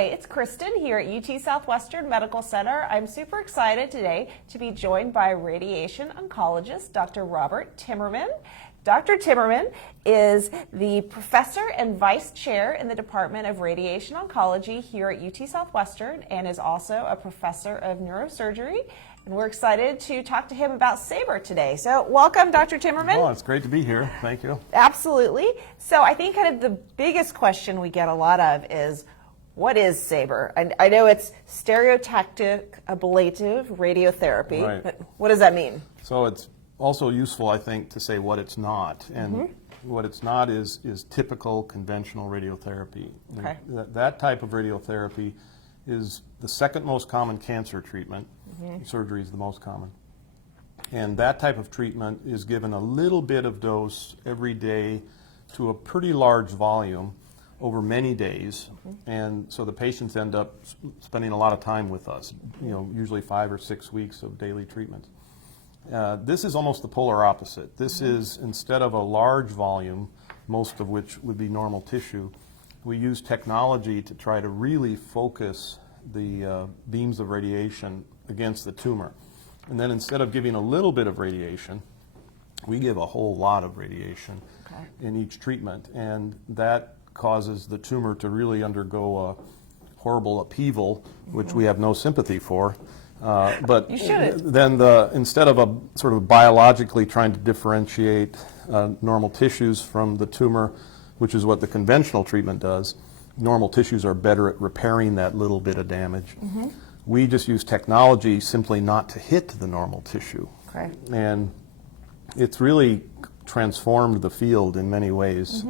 Hi, it's Kristen here at UT Southwestern Medical Center. I'm super excited today to be joined by radiation oncologist Dr. Robert Timmerman. Dr. Timmerman is the professor and vice chair in the Department of Radiation Oncology here at UT Southwestern and is also a professor of neurosurgery. And we're excited to talk to him about SabR today. So welcome, Dr. Timmerman. Oh, it's great to be here. Thank you. Absolutely. So I think kind of the biggest question we get a lot of is, what is SabR? I know it's stereotactic ablative radiotherapy, Right. but what does that mean? So it's also useful, I think, to say what it's not. And what it's not is typical conventional radiotherapy. Okay. That type of radiotherapy is the second most common cancer treatment. Surgery is the most common. And that type of treatment is given a little bit of dose every day to a pretty large volume over many days. And so the patients end up spending a lot of time with us, usually 5 or 6 weeks of daily treatment. This is almost the polar opposite. This is, instead of a large volume, most of which would be normal tissue, we use technology to try to really focus the beams of radiation against the tumor. And then instead of giving a little bit of radiation, we give a whole lot of radiation in each treatment. And that causes the tumor to really undergo a horrible upheaval, which we have no sympathy for. But You shouldn't. then instead of a sort of biologically trying to differentiate normal tissues from the tumor, which is what the conventional treatment does, normal tissues are better at repairing that little bit of damage. We just use technology simply not to hit the normal tissue. Okay. And it's really transformed the field in many ways.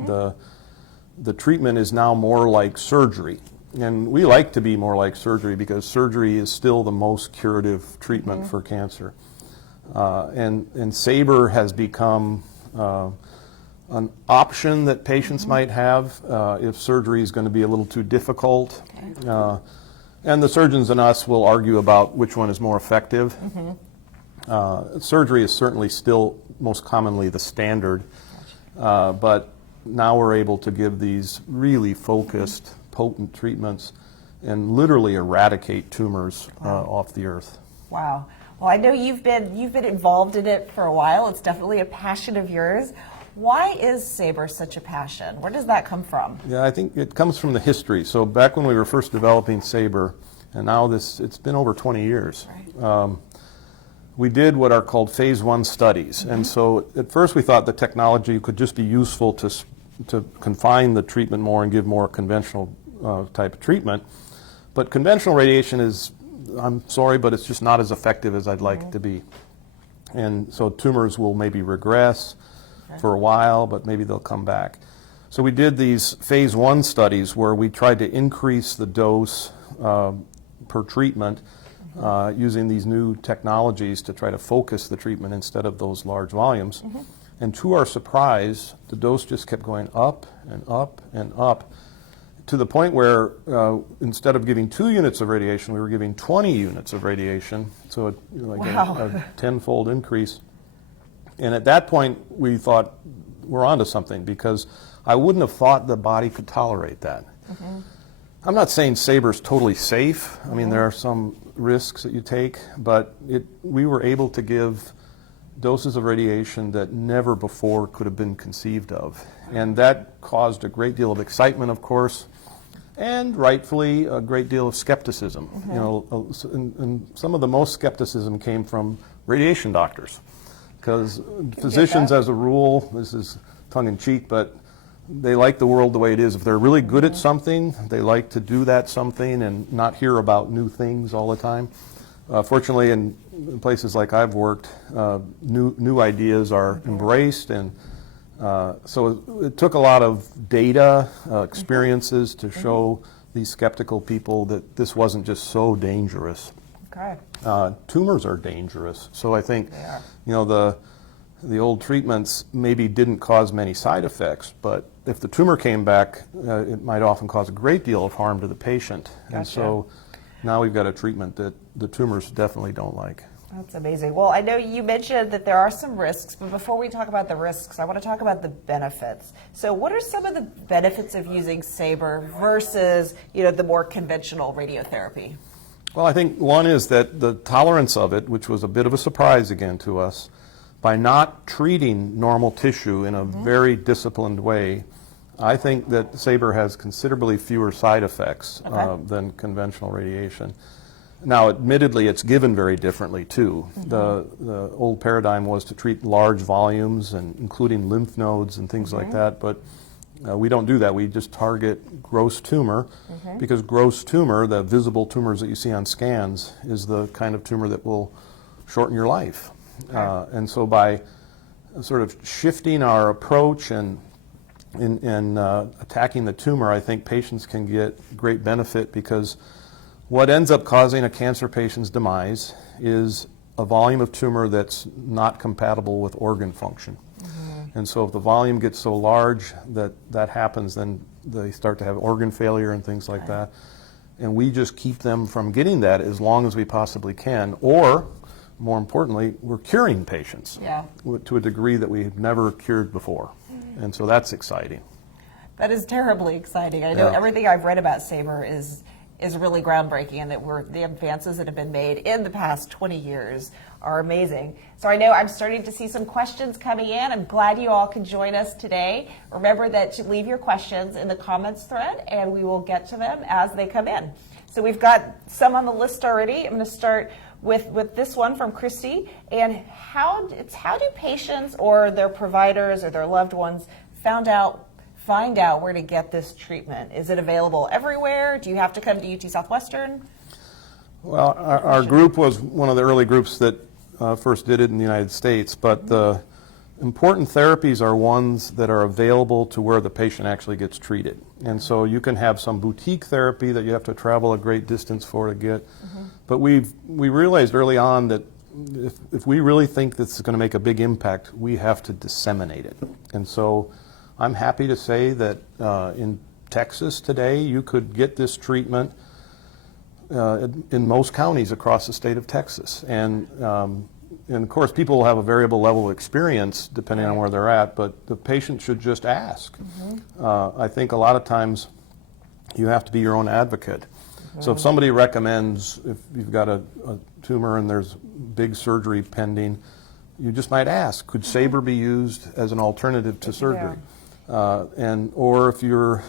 The treatment is now more like surgery. And we like to be more like surgery because surgery is still the most curative treatment for cancer. And SabR has become an option that patients might have if surgery is going to be a little too difficult. And the surgeons and us will argue about which one is more effective. Surgery is certainly still most commonly the standard, but now we're able to give these really focused, potent treatments and literally eradicate tumors off the earth. Wow. Well, I know you've been involved in it for a while. It's definitely a passion of yours. Why is SabR such a passion? Where does that come from? Yeah, I think it comes from the history. So back when we were first developing SabR, and now it's been over 20 years. Right. We did what are called phase 1 studies. And so at first we thought the technology could just be useful to confine the treatment more and give more conventional type of treatment. But conventional radiation is, I'm sorry, but it's just not as effective as I'd like it to be. And so tumors will maybe regress for a while, but maybe they'll come back. So we did these phase 1 studies where we tried to increase the dose per treatment using these new technologies to try to focus the treatment instead of those large volumes. And to our surprise, the dose just kept going up and up and up to the point where instead of giving 2 units of radiation, we were giving 20 units of radiation. So a tenfold increase. And at that point, we thought we're onto something because I wouldn't have thought the body could tolerate that. I'm not saying SabR is totally safe. I mean, there are some risks that you take, but we were able to give doses of radiation that never before could have been conceived of. And that caused a great deal of excitement, of course, and rightfully a great deal of skepticism. And some of the most skepticism came from radiation doctors. Because physicians, as a rule, this is tongue-in-cheek, but they like the world the way it is. If they're really good at something, they like to do that something and not hear about new things all the time. Fortunately, in places like I've worked, new ideas are embraced, and so it took a lot of data, experiences to show these skeptical people that this wasn't just so dangerous. Okay. Tumors are dangerous, so I think the old treatments maybe didn't cause many side effects, but if the tumor came back, it might often cause a great deal of harm to the patient. And so now we've got a treatment that the tumors definitely don't like. That's amazing. Well, I know you mentioned that there are some risks, but before we talk about the risks, I want to talk about the benefits. So what are some of the benefits of using SabR versus, the more conventional radiotherapy? Well, I think one is that the tolerance of it, which was a bit of a surprise again to us, by not treating normal tissue in a very disciplined way, I think that SabR has considerably fewer side effects than conventional radiation. Now, admittedly, it's given very differently, too. The old paradigm was to treat large volumes, and including lymph nodes and things like that, but we don't do that. We just target gross tumor, because gross tumor, the visible tumors that you see on scans, is the kind of tumor that will shorten your life. And so by sort of shifting our approach and attacking the tumor, I think patients can get great benefit, because what ends up causing a cancer patient's demise is a volume of tumor that's not compatible with organ function. And so if the volume gets so large that happens, then they start to have organ failure and things like that. And we just keep them from getting that as long as we possibly can. Or, more importantly, we're curing patients to a degree that we've never cured before. And so that's exciting. That is terribly exciting. I know everything I've read about SabR is really groundbreaking, and that the advances that have been made in the past 20 years are amazing. So I know I'm starting to see some questions coming in. I'm glad you all could join us today. Remember that to leave your questions in the comments thread, and we will get to them as they come in. So we've got some on the list already. I'm going to start with this one from Christy. And how do patients or their providers or their loved ones find out where to get this treatment? Is it available everywhere? Do you have to come to UT Southwestern? Well, our group was one of the early groups that first did it in the United States, but the important therapies are ones that are available to where the patient actually gets treated. And so you can have some boutique therapy that you have to travel a great distance for to get. But we realized early on that if we really think this is going to make a big impact, we have to disseminate it. And so I'm happy to say that in Texas today, you could get this treatment in most counties across the state of Texas. And of course, people will have a variable level of experience depending on where they're at, but the patient should just ask. I think a lot of times you have to be your own advocate. So if somebody recommends, if you've got a tumor and there's big surgery pending, you just might ask, could SabR be used as an alternative to surgery? Or if you're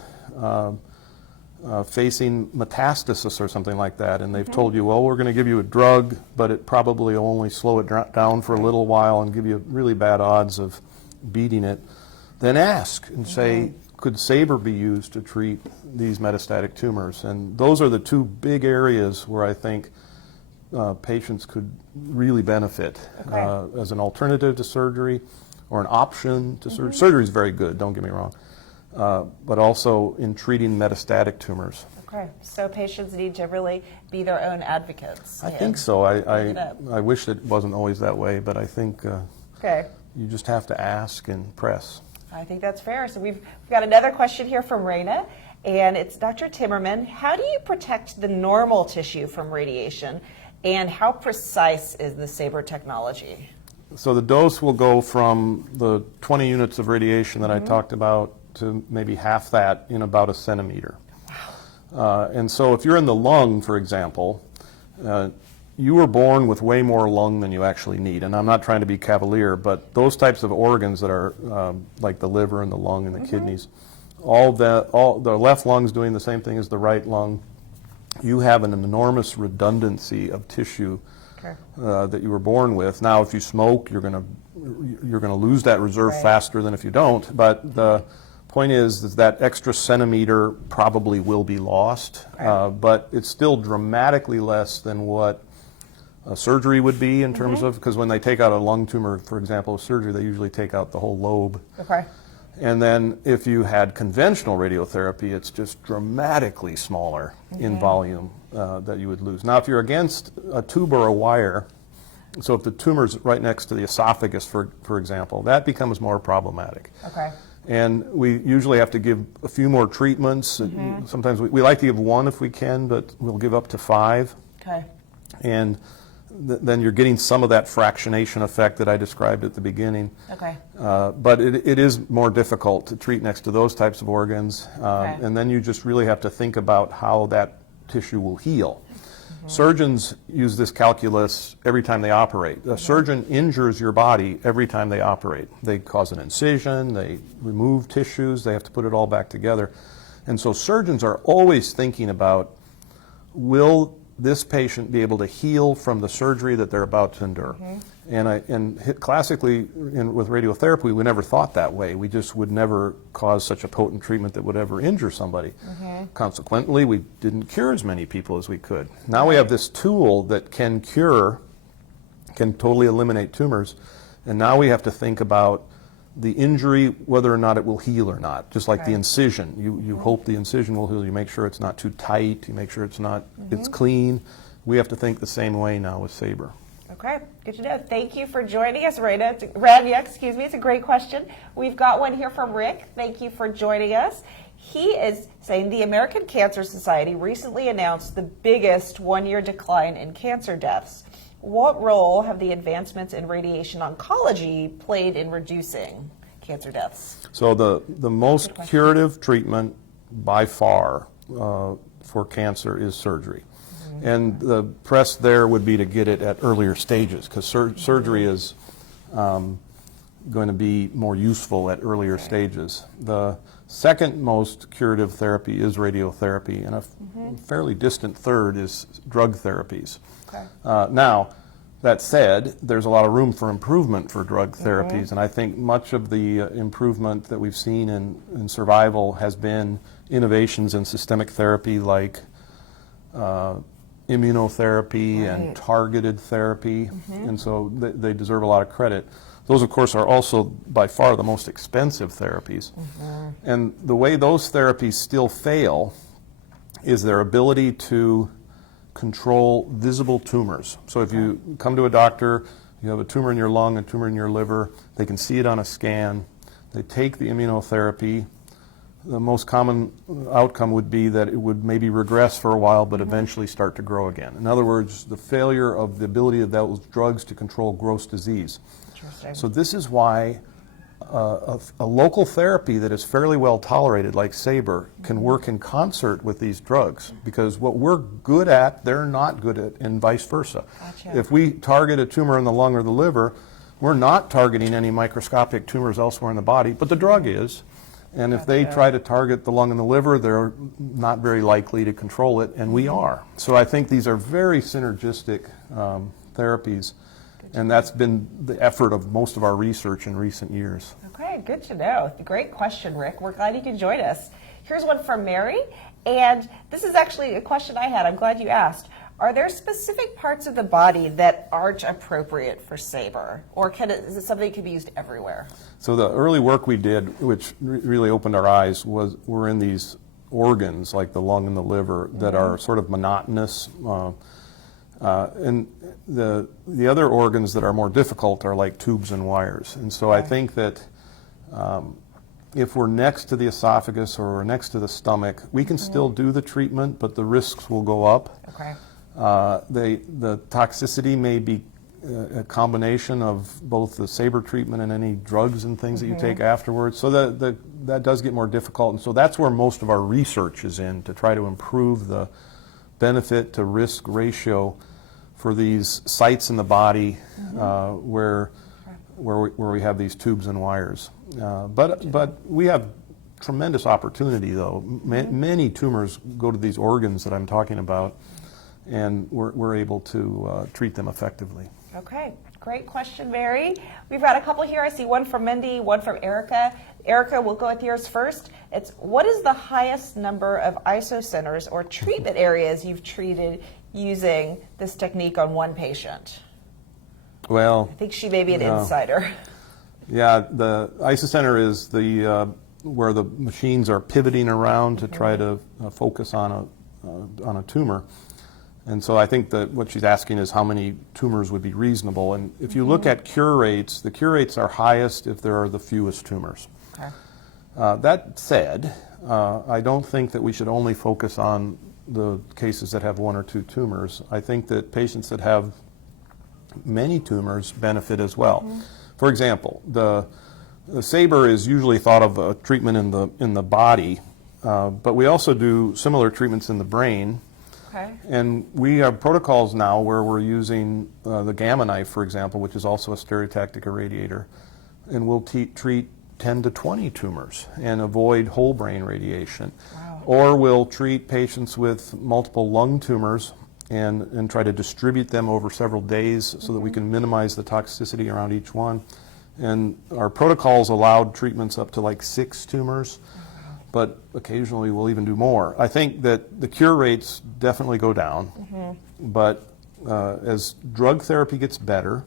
facing metastasis or something like that, and they've told you, well, we're going to give you a drug, but it probably will only slow it down for a little while and give you really bad odds of beating it, then ask and say, could SabR be used to treat these metastatic tumors? And those are the two big areas where I think patients could really benefit as an alternative to surgery, or an option to surgery. Surgery is very good, don't get me wrong, but also in treating metastatic tumors. Okay, so patients need to really be their own advocates. I think so. I wish it wasn't always that way, but I think you just have to ask and press. I think that's fair. So we've got another question here from Raina, and it's Dr. Timmerman. How do you protect the normal tissue from radiation, and how precise is the SabR technology? So the dose will go from the 20 units of radiation that I talked about to maybe half that in about a centimeter. And so if you're in the lung, for example, you were born with way more lung than you actually need. And I'm not trying to be cavalier, but those types of organs that are like the liver and the lung and the kidneys, all the left lung's doing the same thing as the right lung. You have an enormous redundancy of tissue that you were born with. Now, if you smoke, you're going to lose that reserve faster than if you don't. But the point is that extra centimeter probably will be lost, but it's still dramatically less than what surgery would be in terms of, because when they take out a lung tumor, for example, of surgery, they usually take out the whole lobe. And then if you had conventional radiotherapy, it's just dramatically smaller in volume that you would lose. Now, if you're against a tube or a wire, so if the tumor's right next to the esophagus, for example, that becomes more problematic. And we usually have to give a few more treatments. Sometimes we like to give one if we can, but we'll give up to 5. And then you're getting some of that fractionation effect that I described at the beginning. Okay. But it is more difficult to treat next to those types of organs. And then you just really have to think about how that tissue will heal. Surgeons use this calculus every time they operate. A surgeon injures your body every time they operate. They cause an incision, they remove tissues, they have to put it all back together. And so surgeons are always thinking about, will this patient be able to heal from the surgery that they're about to endure? Classically, with radiotherapy, we never thought that way. We just would never cause such a potent treatment that would ever injure somebody. Consequently, we didn't cure as many people as we could. Now we have this tool that can cure, can totally eliminate tumors, and now we have to think about the injury, whether or not it will heal or not. Just like the incision, you hope the incision will heal. You make sure it's not too tight. You make sure it's not it's clean. We have to think the same way now with SabR. Okay, good to know. Thank you for joining us, Rania. Excuse me. It's a great question. We've got one here from Rick. Thank you for joining us. He is saying the American Cancer Society recently announced the biggest one-year decline in cancer deaths. What role have the advancements in radiation oncology played in reducing cancer deaths? So the most curative treatment by far for cancer is surgery. And the press there would be to get it at earlier stages, because surgery is going to be more useful at earlier stages. The second most curative therapy is radiotherapy, and a fairly distant third is drug therapies. Now, that said, there's a lot of room for improvement for drug therapies, and I think much of the improvement that we've seen in survival has been innovations in systemic therapy like immunotherapy and targeted therapy, and so they deserve a lot of credit. Those, of course, are also by far the most expensive therapies. And the way those therapies still fail is their ability to control visible tumors. So if you come to a doctor, you have a tumor in your lung, a tumor in your liver, they can see it on a scan, they take the immunotherapy. The most common outcome would be that it would maybe regress for a while but eventually start to grow again. In other words, the failure of the ability of those drugs to control gross disease. So this is why a local therapy that is fairly well tolerated, like SabR, can work in concert with these drugs, because what we're good at, they're not good at, and vice versa. If we target a tumor in the lung or the liver, we're not targeting any microscopic tumors elsewhere in the body, but the drug is. And if they try to target the lung and the liver, they're not very likely to control it, and we are. So I think these are very synergistic therapies, and that's been the effort of most of our research in recent years. Okay, good to know. Great question, Rick. We're glad you can join us. Here's one from Mary, and this is actually a question I had. I'm glad you asked. Are there specific parts of the body that aren't appropriate for SabR, or is it something that can be used everywhere? So the early work we did, which really opened our eyes, were in these organs like the lung and the liver that are sort of monotonous. And the other organs that are more difficult are like tubes and wires. And so I think that if we're next to the esophagus or we're next to the stomach, we can still do the treatment, but the risks will go up. The toxicity may be a combination of both the SabR treatment and any drugs and things that you take afterwards. So that does get more difficult. And so that's where most of our research is in, to try to improve the benefit to risk ratio for these sites in the body where we have these tubes and wires. But we have tremendous opportunity, though. Many tumors go to these organs that I'm talking about, and we're able to treat them effectively. Okay, great question, Mary. We've got a couple here. I see one from Mindy, one from Erica. Erica, we'll go with yours first. It's, what is the highest number of isocenters or treatment areas you've treated using this technique on one patient? Well, I think she may be an insider. Yeah, the isocenter is the where the machines are pivoting around to try to focus on a tumor. And so I think that what she's asking is how many tumors would be reasonable. And if you look at cure rates, the cure rates are highest if there are the fewest tumors. That said, I don't think that we should only focus on the cases that have one or two tumors. I think that patients that have many tumors benefit as well. For example, the SabR is usually thought of a treatment in the body, but we also do similar treatments in the brain. Okay. And we have protocols now where we're using the gamma knife, for example, which is also a stereotactic irradiator, and we'll treat 10 to 20 tumors and avoid whole brain radiation. Wow. Or we'll treat patients with multiple lung tumors and try to distribute them over several days so that we can minimize the toxicity around each one. And our protocols allowed treatments up to like 6 tumors, but occasionally we'll even do more. I think that the cure rates definitely go down, but as drug therapy gets better,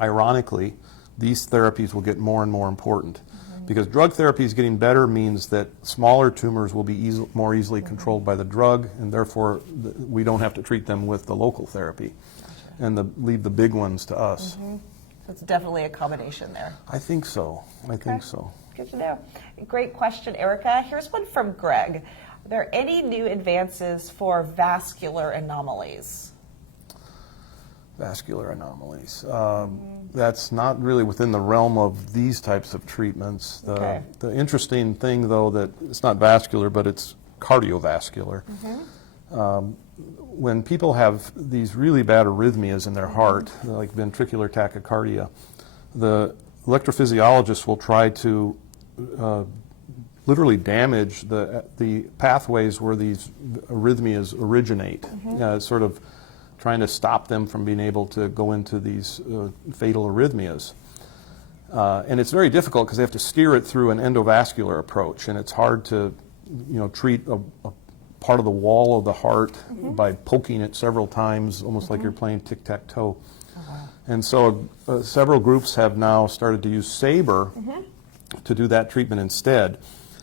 ironically, these therapies will get more and more important. Because drug therapy is getting better means that smaller tumors will be more easily controlled by the drug, and therefore we don't have to treat them with the local therapy and leave the big ones to us. So it's definitely a combination there. I think so. I think so. Good to know. Great question, Erica. Here's one from Greg. Are there any new advances for vascular anomalies? Vascular anomalies. That's not really within the realm of these types of treatments. The interesting thing, though, that it's not vascular, but it's cardiovascular. When people have these really bad arrhythmias in their heart, like ventricular tachycardia, the electrophysiologist will try to literally damage the pathways where these arrhythmias originate, sort of trying to stop them from being able to go into these fatal arrhythmias. And it's very difficult because they have to steer it through an endovascular approach, and it's hard to treat a part of the wall of the heart by poking it several times, almost like you're playing tic-tac-toe. And so several groups have now started to use SabR to do that treatment instead.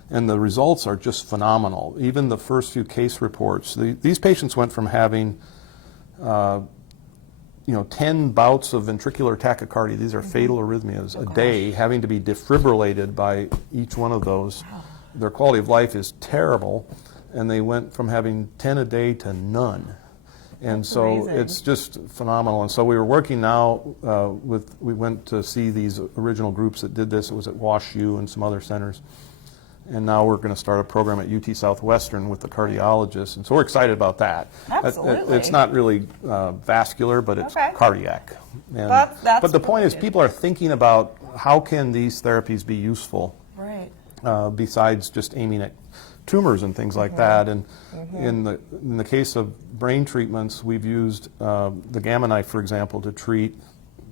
And the results are just phenomenal. Even the first few case reports, these patients went from having 10 bouts of ventricular tachycardia, these are fatal arrhythmias, a day, having to be defibrillated by each one of those. Their quality of life is terrible, and they went from having 10 a day to none. And That's so amazing. it's just phenomenal. And so we were working now we went to see these original groups that did this. It was at WashU and some other centers. And now we're going to start a program at UT Southwestern with the cardiologists. And so we're excited about that. Absolutely. It's not really vascular, but it's cardiac. And, That's but the point is, brilliant. people are thinking about how can these therapies be useful Right. besides just aiming at tumors and things like that. And in the case of brain treatments, we've used the gamma knife, for example, to treat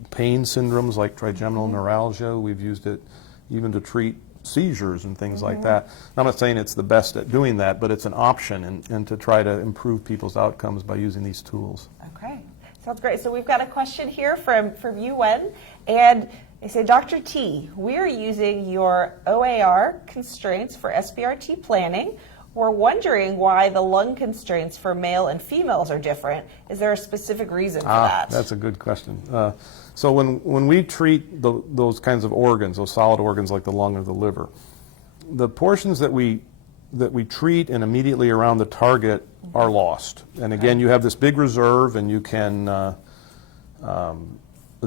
pain syndromes like trigeminal neuralgia. We've used it even to treat seizures and things like that. Now, I'm not saying it's the best at doing that, but it's an option and to try to improve people's outcomes by using these tools. Okay. Sounds great. So we've got a question here from UN, and they say, Dr. T, we are using your OAR constraints for SBRT planning. We're wondering why the lung constraints for male and females are different. Is there a specific reason for that? That's a good question. So when we treat those kinds of organs, those solid organs like the lung or the liver, the portions that we treat and immediately around the target are lost. And again, you have this big reserve, and you can, as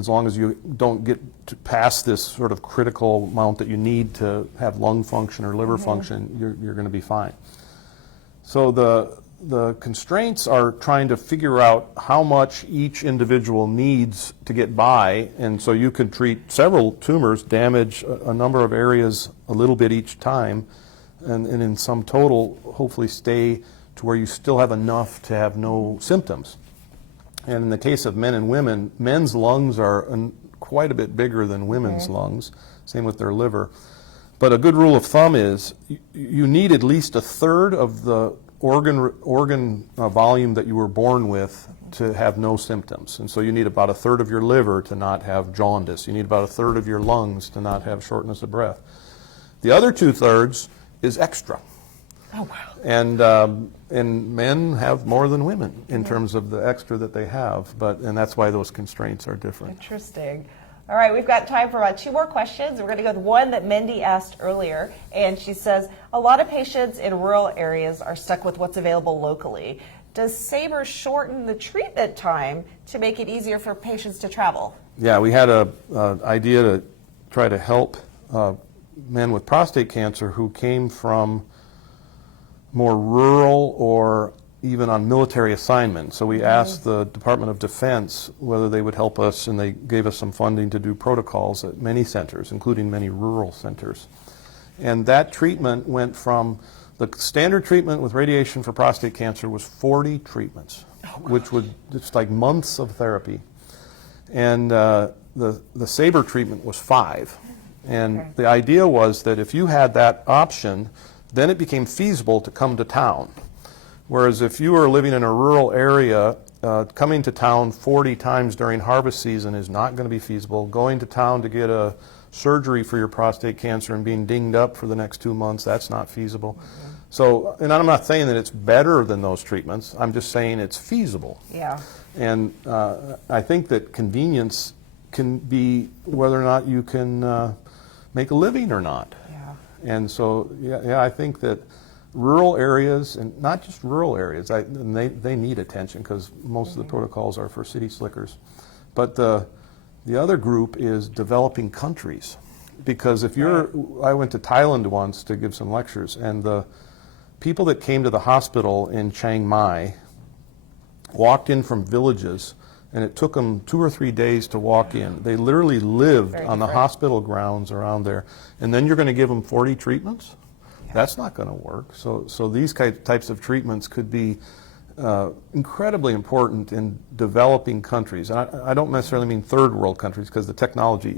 long as you don't get past this sort of critical amount that you need to have lung function or liver function, you're going to be fine. So the constraints are trying to figure out how much each individual needs to get by, and so you can treat several tumors, damage a number of areas a little bit each time, and in sum total, hopefully stay to where you still have enough to have no symptoms. And in the case of men and women, men's lungs are quite a bit bigger than women's lungs, same with their liver. But a good rule of thumb is you need at least a third of the organ volume that you were born with to have no symptoms. And so you need about a third of your liver to not have jaundice. You need about a third of your lungs to not have shortness of breath. The other 2/3 is extra. Oh, wow. And men have more than women in terms of the extra that they have, and that's why those constraints are different. Interesting. All right, we've got time for about 2 more questions. We're going to go with one that Mindy asked earlier, and she says, a lot of patients in rural areas are stuck with what's available locally. Does SabR shorten the treatment time to make it easier for patients to travel? Yeah, we had an idea to try to help men with prostate cancer who came from more rural or even on military assignment. So we asked the Department of Defense whether they would help us, and they gave us some funding to do protocols at many centers, including many rural centers. And that treatment went from, the standard treatment with radiation for prostate cancer was 40 treatments, which would, it's like months of therapy. And the SabR treatment was 5. And the idea was that if you had that option, then it became feasible to come to town. Whereas if you are living in a rural area, coming to town 40 times during harvest season is not going to be feasible. Going to town to get a surgery for your prostate cancer and being dinged up for the next 2 months, that's not feasible. So, and I'm not saying that it's better than those treatments, I'm just saying it's feasible. Yeah. And I think that convenience can be whether or not you can make a living or not. Yeah. And so, yeah, I think that rural areas, and not just rural areas, and they need attention because most of the protocols are for city slickers. But the other group is developing countries. Because if you're, I went to Thailand once to give some lectures, and the people that came to the hospital in Chiang Mai walked in from villages, and it took them 2 or 3 days to walk in. They literally lived on the hospital grounds around there. And then you're going to give them 40 treatments? That's not going to work. So these types of treatments could be incredibly important in developing countries. And I don't necessarily mean third world countries, because the technology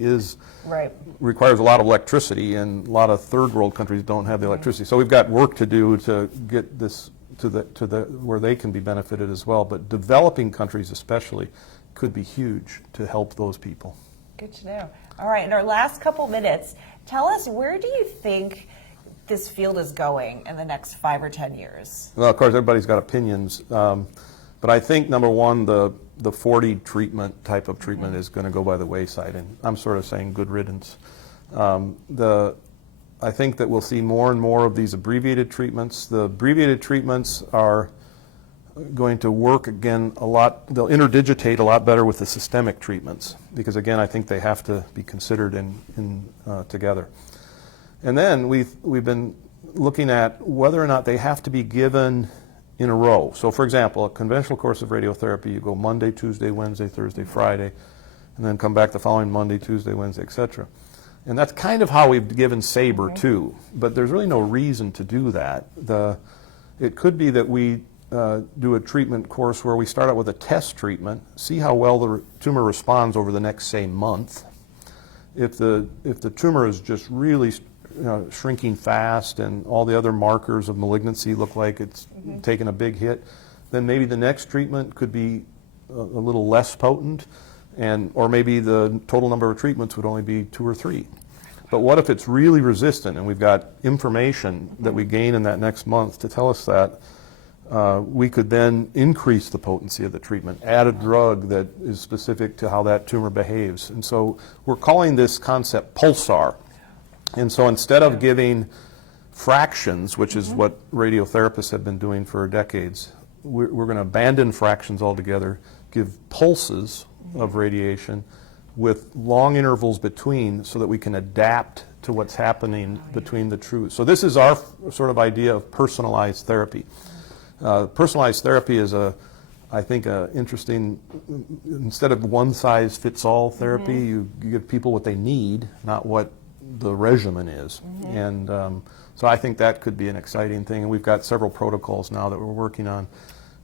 requires a lot of electricity, and a lot of third world countries don't have the electricity. So we've got work to do to get this to the where they can be benefited as well. But developing countries especially could be huge to help those people. Good to know. All right, in our last couple minutes, tell us, where do you think this field is going in the next 5 or 10 years? Well, of course, everybody's got opinions, but I think number one, the 40 treatment type of treatment is going to go by the wayside, and I'm sort of saying good riddance. I think that we'll see more and more of these abbreviated treatments. The abbreviated treatments are going to work again a lot. They'll interdigitate a lot better with the systemic treatments, because again, I think they have to be considered in together. And then we've been looking at whether or not they have to be given in a row. So for example, a conventional course of radiotherapy, you go Monday, Tuesday, Wednesday, Thursday, Friday, and then come back the following Monday, Tuesday, Wednesday, etc. And that's kind of how we've given SabR too, but there's really no reason to do that. It could be that we do a treatment course where we start out with a test treatment, see how well the tumor responds over the next, say, month. If the tumor is just really shrinking fast and all the other markers of malignancy look like it's taken a big hit, then maybe the next treatment could be a little less potent, or maybe the total number of treatments would only be 2 or 3. But what if it's really resistant, and we've got information that we gain in that next month to tell us that? We could then increase the potency of the treatment, add a drug that is specific to how that tumor behaves. And so we're calling this concept pulsar. And so instead of giving fractions, which is what radiotherapists have been doing for decades, we're going to abandon fractions altogether, give pulses of radiation with long intervals between, so that we can adapt to what's happening between the two. So this is our sort of idea of personalized therapy. Personalized therapy is I think interesting, instead of one-size-fits-all therapy, you give people what they need, not what the regimen is. And so I think that could be an exciting thing. And we've got several protocols now that we're working on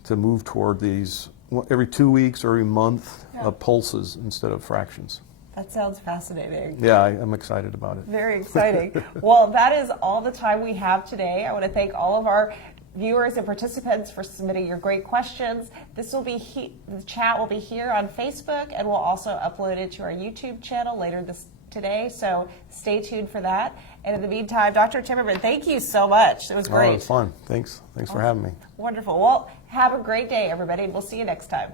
to move toward these every 2 weeks or every month of pulses instead of fractions. That sounds fascinating. Yeah, I'm excited about it. Very exciting. Well, that is all the time we have today. I want to thank all of our viewers and participants for submitting your great questions. This will be the chat will be here on Facebook, and we'll also upload it to our YouTube channel later today, so stay tuned for that. And in the meantime, Dr. Timmerman, thank you so much. It was great. Oh, it was fun. Thanks for having me. Wonderful. Well, have a great day, everybody, and we'll see you next time.